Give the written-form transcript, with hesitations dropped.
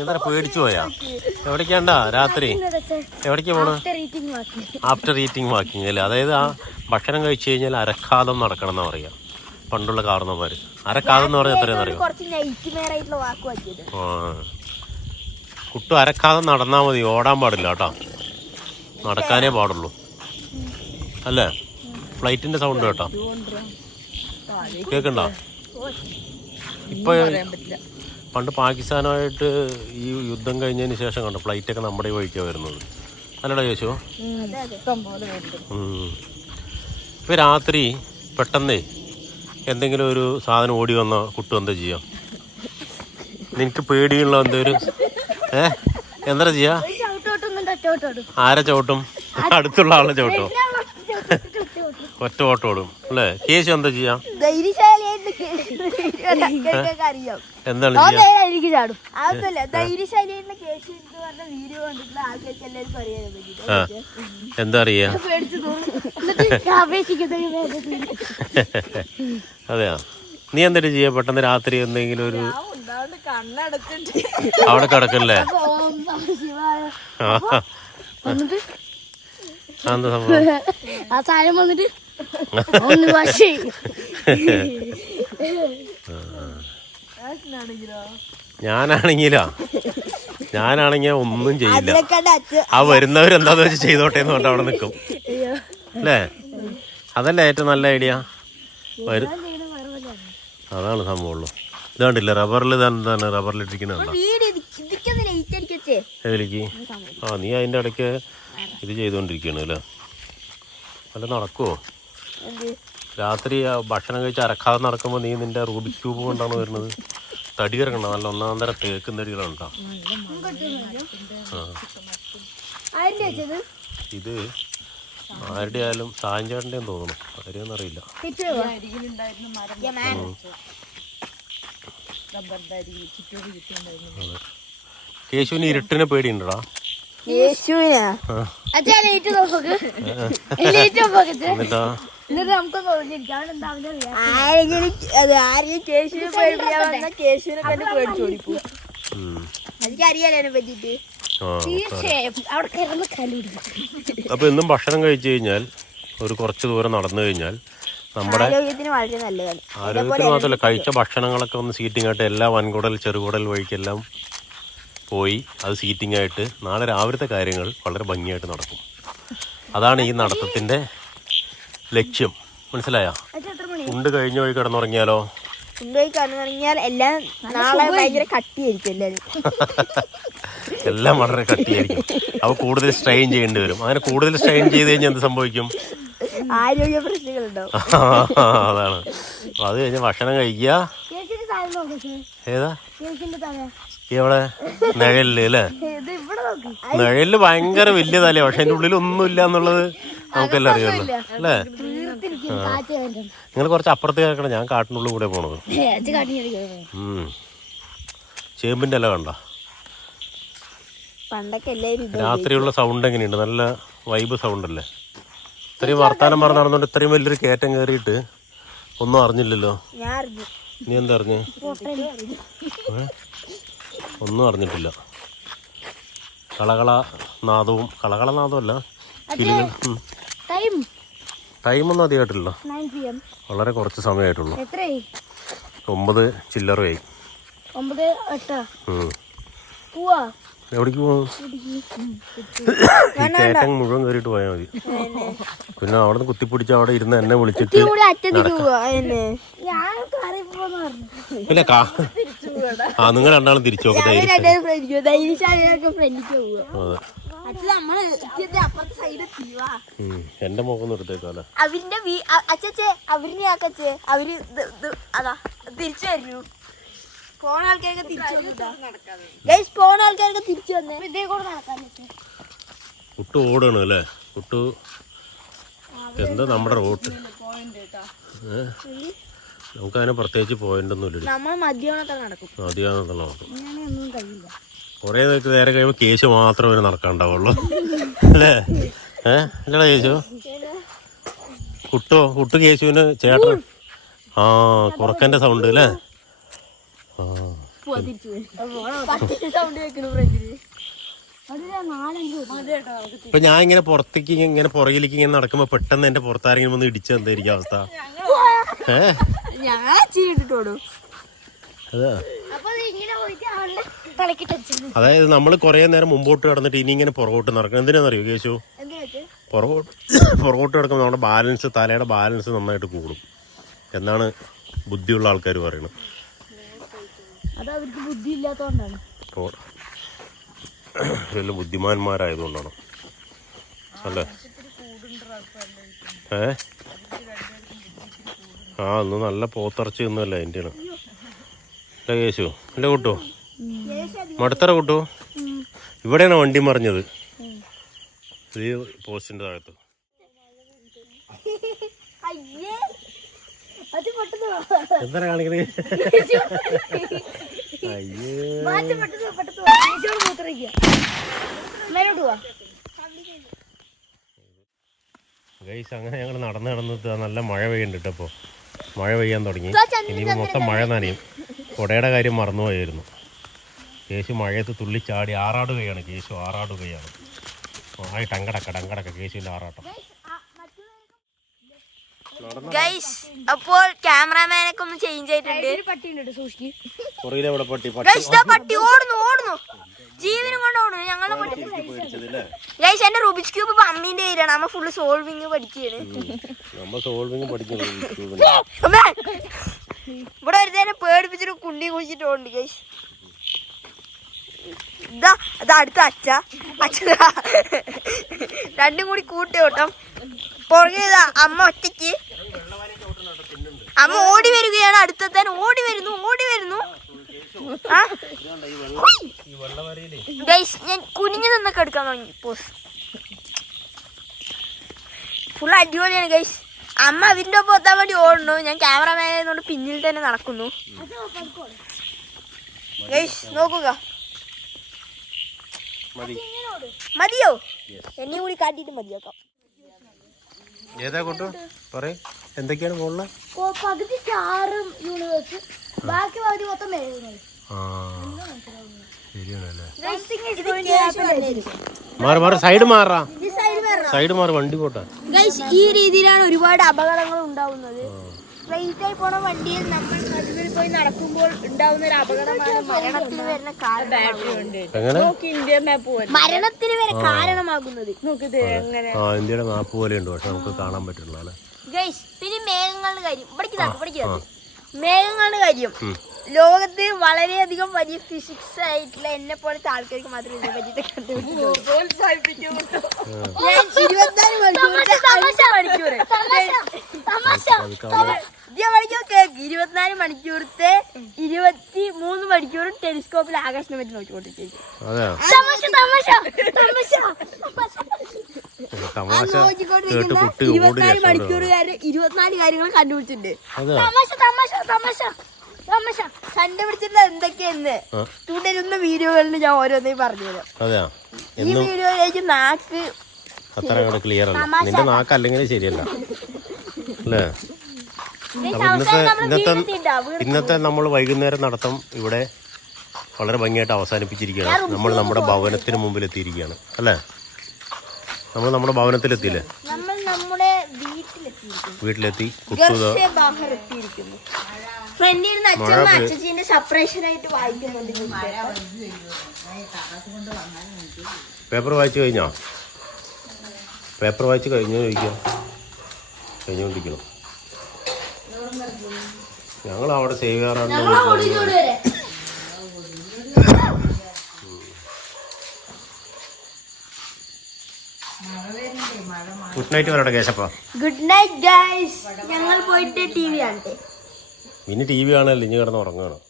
എന്താ പേടിച്ചു പോയാ? എവിടേക്കാണ്ടാ രാത്രി? എവിടേക്കാ പോണ? ആഫ്റ്റർ ഈറ്റിംഗ് വാക്കിംഗ് അല്ലേ? അതായത് ആ ഭക്ഷണം കഴിച്ചു കഴിഞ്ഞാൽ അരക്കാതം നടക്കണം എന്നാ പറയാ പണ്ടുള്ള കാരണവന്മാര്. അരക്കാതം എന്ന് പറഞ്ഞാൽ എത്രയാണെന്ന് അറിയോ? ആ, കുട്ടു അരക്കാതം നടന്നാ മതി, ഓടാൻ പാടില്ല കേട്ടോ. നടക്കാനേ പാടുള്ളൂ അല്ലേ? ഫ്ലൈറ്റിന്റെ സൗണ്ട് കേട്ടോ, കേക്കണ്ടോ? ഇപ്പൊ പണ്ട് പാകിസ്ഥാനുമായിട്ട് ഈ യുദ്ധം കഴിഞ്ഞതിന് ശേഷം കണ്ടോ ഫ്ലൈറ്റൊക്കെ നമ്മുടെ വഴിക്കാണ് വരുന്നത്, അല്ലടാ ചോദിച്ചോ? ഇപ്പൊ രാത്രി പെട്ടെന്നേ എന്തെങ്കിലും ഒരു സാധനം ഓടി വന്ന കുട്ടു എന്താ ചെയ്യാം? നിനക്ക് പേടിയുള്ള എന്തൊരു എന്താ ചെയ്യാ? ആരെ ചവിട്ടും? അടുത്തുള്ള ആളെ ചവിട്ടും, ഒറ്റ ഓട്ടം ഓടും അല്ലേ? കേശു എന്താ ചെയ്യാ? എന്താണ് എന്താ അറിയാ? അതെയാ? നീ എന്തിട്ട് ചെയ്യാ പെട്ടെന്ന് രാത്രി എന്തെങ്കിലും ഒരു അവിടെ കിടക്കല്ലേ? എന്താ സംഭവം? ഞാനാണെങ്കിലോ ഒന്നും ചെയ്യില്ല. ആ വരുന്നവരെന്താന്ന് വെച്ച് ചെയ്തോട്ടെ എന്ന് പറഞ്ഞിട്ട് അവിടെ നിൽക്കും അല്ലേ? അതല്ലേ ഏറ്റവും നല്ല ഐഡിയ. അതാണ് സംഭവമുള്ളൂ. ഇതാണ്ടില്ല റബ്ബറിൽ എന്താണ് റബ്ബറിലിട്ടിരിക്കുന്നുണ്ടോ? ഏതിലേക്ക്? ആ, നീ അതിൻ്റെ ഇടയ്ക്ക് ഇത് ചെയ്തുകൊണ്ടിരിക്കുകയാണ് അല്ലേ? അല്ല നടക്കുവോ രാത്രി? ഭക്ഷണം കഴിച്ച് അരക്കാതെ നടക്കുമ്പോൾ നീ നിന്റെ റൂബിക് ക്യൂബ് കൊണ്ടാണ് വരുന്നത്. തടി കിടക്കണ്ട, നല്ല ഒന്നാം തരം തേക്കും തടികളുണ്ടോ? ഇത് ആരുടെ ആയാലും സാഞ്ചേട്ടൻ്റെ തോന്നുന്നു, ആരെയൊന്നും അറിയില്ല. കേശുവിന് ഇരുട്ടിനെ പേടിയുണ്ടടാ? എന്നിട്ടാ അപ്പൊ എന്നും ഭക്ഷണം കഴിച്ചു കഴിഞ്ഞാൽ ഒരു കുറച്ച് ദൂരം നടന്നു കഴിഞ്ഞാൽ നമ്മുടെ ആരോഗ്യത്തിന് മാത്രമല്ല, കഴിച്ച ഭക്ഷണങ്ങളൊക്കെ ഒന്ന് സീറ്റിംഗ് ആയിട്ട് എല്ലാ വൻകുടൽ ചെറുകുടൽ വഴിക്കെല്ലാം പോയി അത് സീറ്റിംഗ് ആയിട്ട് നാളെ രാവിലത്തെ കാര്യങ്ങൾ വളരെ ഭംഗിയായിട്ട് നടക്കും. അതാണ് ഈ നടത്തത്തിന്റെ ലക്ഷ്യം. മനസ്സിലായോ? ഉണ്ട് കഴിഞ്ഞ വഴി കിടന്നുറങ്ങിയാലോ? എല്ലാം ഭയങ്കര കട്ടിയായിരിക്കും, എല്ലാം വളരെ കട്ടിയായിരിക്കും. അപ്പൊ കൂടുതൽ സ്ട്രെയിൻ ചെയ്യേണ്ടി വരും. അങ്ങനെ കൂടുതൽ സ്ട്രെയിൻ ചെയ്ത് കഴിഞ്ഞാൽ എന്ത് സംഭവിക്കും? ആരോഗ്യ പ്രശ്നങ്ങളുണ്ടാവും. അതാണ്. അത് കഴിഞ്ഞ് ഭക്ഷണം കഴിക്കുക. ഏതാ ഇവിടെ നിഴലില് അല്ലേ? നിഴലില് ഭയങ്കര വലിയ തലയാ, പക്ഷെ അതിന്റെ ഉള്ളിൽ ഒന്നും ഇല്ല എന്നുള്ളത് നമുക്കെല്ലാം അറിയാമല്ലോ അല്ലേ? നിങ്ങൾ കുറച്ച് അപ്പുറത്ത് കേൾക്കണം, ഞാൻ കാട്ടിനുള്ളിൽ കൂടെ പോണത്. ചേമ്പിന്റെ ഇല കണ്ട രാത്രിയുള്ള സൗണ്ട് എങ്ങനെയുണ്ട്? നല്ല വൈബ് സൗണ്ട് അല്ലേ? ഇത്രയും വർത്താനം പറഞ്ഞ് നടന്നുകൊണ്ട് ഇത്രയും വലിയൊരു കയറ്റം കയറിയിട്ട് ഒന്നും അറിഞ്ഞില്ലല്ലോ. നീ എന്താ അറിഞ്ഞ്? ഒന്നും അറിഞ്ഞിട്ടില്ല. കളകള നാദവും കളകളനാദമല്ല, ടൈമൊന്നും അധികമായിട്ടില്ല, വളരെ കുറച്ച് സമയമായിട്ടുള്ളൂ. 9 ചില്ലറയായി. എവിടേക്ക് പോകും? ഈ കയറ്റം മുഴുവൻ കയറിയിട്ട് പോയാൽ മതി. പിന്നെ അവിടെ നിന്ന് കുത്തിപ്പിടിച്ച് അവിടെ ഇരുന്ന് എന്നെ വിളിച്ചിട്ട് ഇല്ല. നിങ്ങൾ രണ്ടാളും തിരിച്ചു നോക്കട്ടെ. എന്റെ മുഖം എടുത്തേക്കാലോ. പോണ ആൾക്കാരൊക്കെ തിരിച്ചു വന്നേ. കുട്ടു ഓടാണ് അല്ലേ? കുട്ടു എന്താ നമ്മുടെ റോട്ട്? നമുക്കതിനെ പ്രത്യേകിച്ച് പോയിന്റ് ഒന്നുമില്ല. മധ്യാഹ്നത്തിൽ നടക്കും. കൊറേ നേരം കഴിയുമ്പോ കേശു മാത്രമേ നടക്കാണ്ടാവുള്ളൂ അല്ലേ? അല്ലടാ കേശു? കുട്ടു കേശുവിന് ചേട്ടൻ ആ കുറുക്കന്റെ സൗണ്ട് അല്ലേ? ആ ഇപ്പൊ ഞാൻ ഇങ്ങനെ പുറത്തേക്ക് ഇങ്ങനെ പുറകിലേക്ക് ഇങ്ങനെ നടക്കുമ്പോ പെട്ടെന്ന് എന്റെ പുറത്താരെങ്കിലും ഒന്ന് ഇടിച്ച എന്തായിരിക്കും അവസ്ഥ? അതായത് നമ്മൾ കുറെ നേരം മുമ്പോട്ട് കിടന്നിട്ട് ഇനി ഇങ്ങനെ പുറകോട്ട് നടക്കണം. എന്തിനാണെന്നറിയോ കേശു? പുറകോട്ട് കിടക്കുമ്പോൾ നമ്മുടെ ബാലൻസ്, തലയുടെ ബാലൻസ് നന്നായിട്ട് കൂടും എന്നാണ് ബുദ്ധിയുള്ള ആൾക്കാർ പറയുന്നത്. വലിയ ബുദ്ധിമാന്മാരായതുകൊണ്ടാണ് അല്ലേ? ആ ഒന്ന് നല്ല പോത്തിറച്ചി ഒന്നുമല്ല എൻ്റെയാണ് അല്ലേ കേശു? അല്ലേ കൂട്ടോ? മടുത്തറ കൂട്ടോ? ഇവിടെയാണ് വണ്ടി മറിഞ്ഞത്, ഈ പോസ്റ്റിന്റെ താഴത്ത്. എന്താ കാണിക്കണേ? ഗൈസ് അങ്ങനെ ഞങ്ങൾ നടന്നിട്ട് നല്ല മഴ പെയ്യുന്നുണ്ട്. ഇപ്പോൾ മഴ പെയ്യാൻ തുടങ്ങി. ഇനിയിപ്പോൾ മൊത്തം മഴ നനയും. കുടയുടെ കാര്യം മറന്നുപോയായിരുന്നു. കേശു മഴയത്ത് തുള്ളിച്ചാടി ആറാടുകയാണ്. കേശു ആറാടുകയാണ്. ടങ്കടക്ക കേശുവിൻ്റെ ആറാട്ടം. ഗൈസ് അപ്പോൾ ക്യാമറാമാനൊക്കെ ഒന്ന് ചേഞ്ച് ആയിട്ടുണ്ട്. പട്ടി ഓടുന്നു ജീവനും കൊണ്ട് ഓടുന്നു. ഞങ്ങളെ ഗൈസ് എന്റെ റൂബിക്സ് ക്യൂബ് ഇപ്പൊ അമ്മീന്റെ കയ്യിലാണ്. അമ്മ ഫുള്ള് സോൾവിങ് പഠിക്കുകയാണ്. ഇവിടെ ഒരു നേരം പേടിപ്പിച്ചിട്ട് കുണ്ടി കുഴിച്ചിട്ട് ഓടുന്നു ഗൈസ്. ഇതാ അത് അടുത്ത അച്ഛ രണ്ടും കൂടി കൂട്ടി ഓട്ടം. പുറകേതാ അമ്മ ഒറ്റയ്ക്ക്. അമ്മ ഓടി വരികയാണ്. അടുത്തെത്താൻ ഓടി വരുന്നു. ഞാൻ കുനിഞ്ഞു നിന്നൊക്കെ എടുക്കാൻ തുടങ്ങി. പോസ് ഫുൾ അടിപൊളിയാണ് ഗൈസ്. അമ്മ അതിൻ്റെ ഒപ്പം എത്താൻ വേണ്ടി ഓടുന്നു. ഞാൻ ക്യാമറമാൻ ആയതുകൊണ്ട് പിന്നിൽ തന്നെ നടക്കുന്നു. ഗൈസ് നോക്കുക. മതിയോ? എന്നെ കൂടി കാട്ടിട്ട് മതിയാക്കാം. ഏതാ കൊണ്ടു പറയും എന്തൊക്കെയാണ് മുകളില്? പകുതി സ്റ്റാറും യൂണിവേഴ്സ്, ബാക്കി പകുതി മൊത്തം മേഘങ്ങൾ. സൈഡ് മാറി വണ്ടി പോട്ടെ. ഈ രീതിയിലാണ് ഒരുപാട് അപകടങ്ങൾ ഉണ്ടാവുന്നത്. സ്ട്രെയിറ്റ് ആയി പോണ വണ്ടിയിൽ നമ്മൾ നടുവിൽ പോയി നടക്കുമ്പോൾ ഉണ്ടാവുന്ന ഒരു അപകടമാണ് മരണത്തിന് വരുന്ന മരണത്തിന് വരെ കാരണമാകുന്നത്. ഇന്ത്യയുടെ മാപ്പ് പോലെ ഉണ്ട്, പക്ഷെ നമുക്ക് കാണാൻ പറ്റില്ല. പിന്നെ മേഘങ്ങളുടെ കാര്യം പഠിക്കുന്നത്. മേഘങ്ങളുടെ കാര്യം ലോകത്ത് വളരെയധികം വലിയ ഫിസിക്സ് ആയിട്ടുള്ള എന്നെ പോലത്തെ ആൾക്കാർക്ക് മാത്രമേ ഇതിനെ പറ്റിയിട്ട് കണ്ടുപിടിക്കൂ. ഞാൻ 24 മണിക്കൂറത്തെ 23 മണിക്കൂറും ടെലിസ്കോപ്പിൽ ആകാശത്തിനെ പറ്റി നോക്കിക്കൊണ്ടിരിക്കും. 24 മണിക്കൂറുകാര് 24 കാര്യങ്ങൾ കണ്ടുപിടിച്ചിട്ടുണ്ട്. കണ്ടുപിടിച്ചിട്ട് എന്തൊക്കെയെന്ന് തുടരുന്ന വീഡിയോകളിൽ ഞാൻ ഓരോന്നേ പറഞ്ഞു തരാം. ഈ വീഡിയോയിലേക്ക് നാക്ക് അത്ര ക്ലിയർ അല്ല. നിന്റെ നാക്ക് അല്ലെങ്കിൽ ശരിയല്ല അല്ലേ? ഇന്നത്തെ നമ്മൾ വൈകുന്നേരം നടത്തം ഇവിടെ വളരെ ഭംഗിയായിട്ട് അവസാനിപ്പിച്ചിരിക്കുകയാണ്. നമ്മൾ നമ്മുടെ ഭവനത്തിന് മുമ്പിൽ എത്തിയിരിക്കുകയാണ് അല്ലേ? നമ്മൾ നമ്മുടെ ഭവനത്തിലെത്തിയില്ലേ? വീട്ടിലെത്തി പേപ്പർ വായിച്ചു കഴിഞ്ഞോ? പേപ്പർ വായിച്ച് കഴിഞ്ഞോ ചോദിക്കാം. കഴിഞ്ഞോണ്ടിരിക്കണം. ഞങ്ങൾ അവിടെ സേവ് ചെയ്യാറാണ്. ഗുഡ് നൈറ്റ് പറയട്ടെ കേശപ്പ. Good night guys. ഞങ്ങൾ പോയിട്ട് ടി വി കാണട്ടെ. ഇനി ടി വി കാണല്ലേ? ഇനി കിടന്ന് ഉറങ്ങണം.